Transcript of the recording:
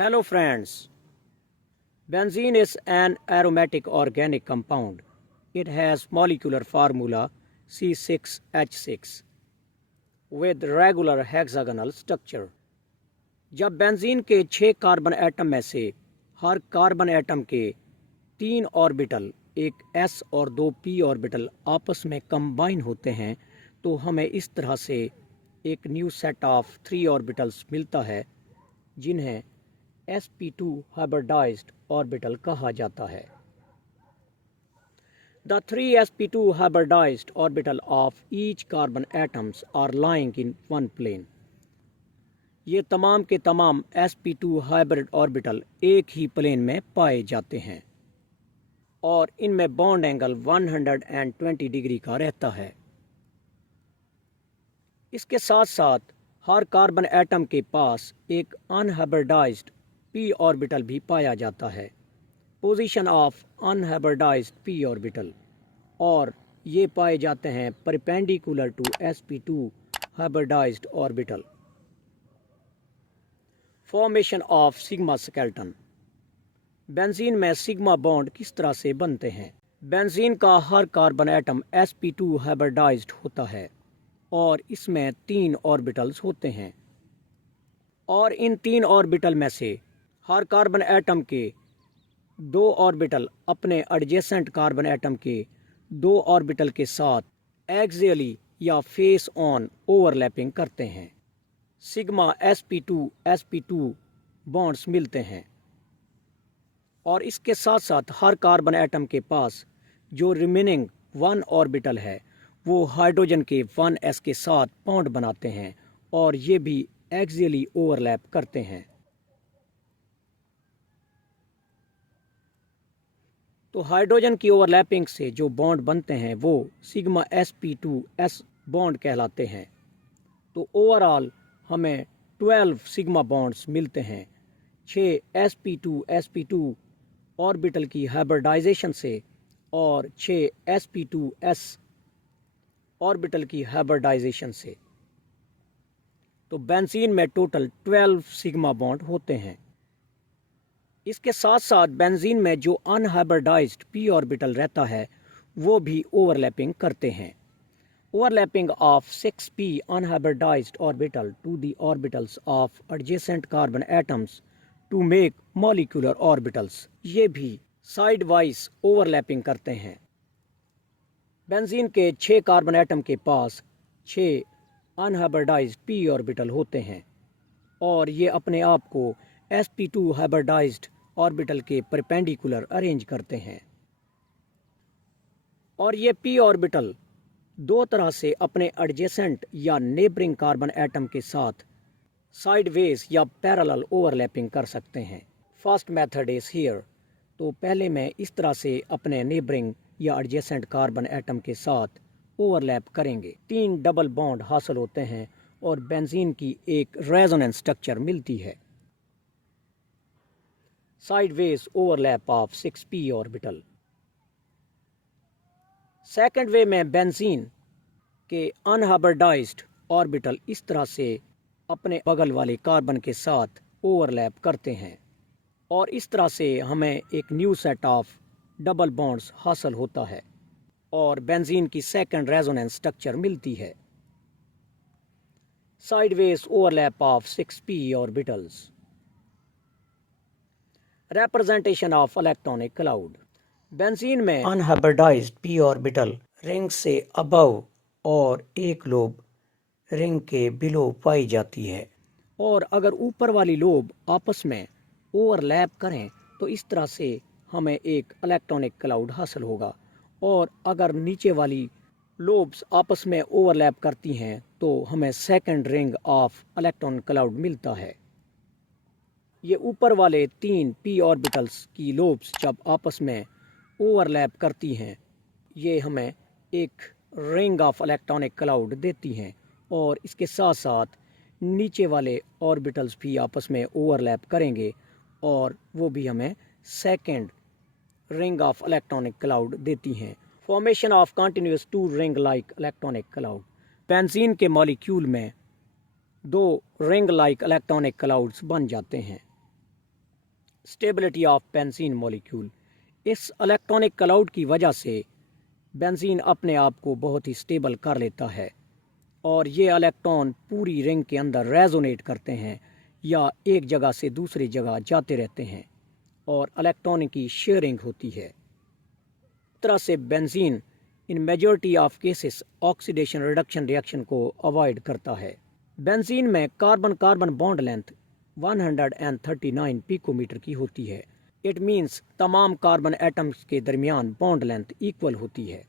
Hello friends, benzene is an aromatic organic compound. It has molecular formula C6H6 with regular hexagonal structure. जब benzene के 6 carbon atom में से हर carbon atom के 3 orbital एक s और 2 p orbital आपस में कंबाइन होते हैं तो हमें इस तरह से एक न्यू सेट ऑफ 3 ऑर्बिटल्स मिलता है जिन्हें sp2 hybridized orbital कहा जाता है. The 3 sp2 hybridized orbital of each carbon atoms are lying in one plane. ये तमाम के तमाम sp2 हाइब्रिड ऑर्बिटल एक ही प्लेन में पाए जाते हैं और इनमें बॉन्ड एंगल 120 डिग्री का रहता है. इसके साथ साथ हर कार्बन एटम के पास एक अनहाइब्रिडाइज्ड p ऑर्बिटल भी पाया जाता है. Position of unhybridised p orbital और ये पाए जाते हैं perpendicular to sp2 hybridised orbital. Formation of sigma skeleton. Benzene में सिग्मा बॉन्ड किस तरह से बनते हैं? बेंजीन का हर कार्बन एटम sp2 हाइब्रिडाइज्ड होता है और इसमें 3 ऑर्बिटल्स होते हैं और इन 3 ऑर्बिटल में से हर कार्बन एटम के 2 ऑर्बिटल अपने एडजेसेंट कार्बन एटम के 2 ऑर्बिटल के साथ एक्सियली या फेस ऑन ओवरलैपिंग करते हैं. सिग्मा sp2 बॉन्ड्स मिलते हैं और इसके साथ साथ हर कार्बन एटम के पास जो रिमेनिंग 1 ऑर्बिटल है वो हाइड्रोजन के 1s के साथ बॉन्ड बनाते हैं और ये भी एक्सियली ओवरलैप करते हैं. तो हाइड्रोजन की ओवरलैपिंग से जो बॉन्ड बनते हैं वो सिग्मा sp2s बॉन्ड कहलाते हैं. तो ओवरऑल हमें 12 सिग्मा बॉन्ड्स मिलते हैं. 6 sp2 ऑर्बिटल की हाइब्रिडाइजेशन से और 6 sp2s ऑर्बिटल की हाइब्रिडाइजेशन से. तो बेंजीन में टोटल 12 सिग्मा बॉन्ड होते हैं. इसके साथ साथ बेंजीन में जो अनहाइब्रिडाइज्ड p ऑर्बिटल रहता है वो भी ओवरलैपिंग करते हैं. Overlapping of 6p unhybridised orbital to the orbitals of adjacent carbon atoms to make molecular orbitals. ये भी साइड वाइज ओवरलैपिंग करते हैं. बेंजीन के 6 कार्बन एटम के पास 6 अनहाइब्रिडाइज्ड p ऑर्बिटल होते हैं और ये अपने आप को sp2 हाइब्रिडाइज्ड ऑर्बिटल के परपेंडिकुलर अरेंज करते हैं. और ये p ऑर्बिटल दो तरह से अपने एडजेसेंट या नेबरिंग कार्बन एटम के साथ साइडवेज या पैरेलल ओवरलैपिंग कर सकते हैं. First method is here. तो पहले में इस तरह से अपने नेबरिंग या एडजेसेंट कार्बन एटम के साथ ओवरलैप करेंगे. 3 डबल बॉन्ड हासिल होते हैं और बेंजीन की एक रेजोनेंस स्ट्रक्चर मिलती है. Sideways overlap of 6p orbital. Second वे में बेंजीन के अनहाइब्रिडाइज्ड ऑर्बिटल इस तरह से अपने बगल वाले कार्बन के साथ ओवरलैप करते हैं और इस तरह से हमें एक new set of double bonds हासिल होता है और बेंजीन की सेकंड रेजोनेंस स्ट्रक्चर मिलती है. Sideways overlap of 6p orbitals. Representation of electronic cloud. Benzene में अनहाइब्रिडाइज्ड p ऑर्बिटल रिंग से अबव और एक लोब रिंग के बिलो पाई जाती है और अगर ऊपर वाली लोब आपस में ओवरलैप करें तो इस तरह से हमें एक इलेक्ट्रॉनिक क्लाउड हासिल होगा और अगर नीचे वाली लोब्स आपस में ओवरलैप करती हैं तो हमें second ring of electron cloud मिलता है. ये ऊपर वाले 3 p ऑर्बिटल्स की लोब्स जब आपस में ओवरलैप करती हैं ये हमें एक रिंग ऑफ इलेक्ट्रॉनिक क्लाउड देती हैं और इसके साथ साथ नीचे वाले ऑर्बिटल्स भी आपस में ओवरलैप करेंगे और वो भी हमें second ring of electronic cloud देती हैं. Formation of continuous 2 ring like electronic cloud. Benzene के मॉलिक्यूल में 2 रिंग लाइक इलेक्ट्रॉनिक क्लाउड्स बन जाते हैं स्टेबिलिटी ऑफ बेंजीन मॉलिक्यूल। इस इलेक्ट्रॉनिक क्लाउड की वजह से बेंजीन अपने आप को बहुत ही स्टेबल कर लेता है और ये इलेक्ट्रॉन पूरी रिंग के अंदर रेजोनेट करते हैं या एक जगह से दूसरी जगह जाते रहते हैं और इलेक्ट्रॉन की शेयरिंग होती है। इस तरह से benzene in majority of cases oxidation reduction reaction को अवॉइड करता है। बेंजीन में carbon carbon bond length 139 picometre की होती है। इट मीन्स तमाम कार्बन एटम्स के दरमियान बॉन्ड लेंथ इक्वल होती है।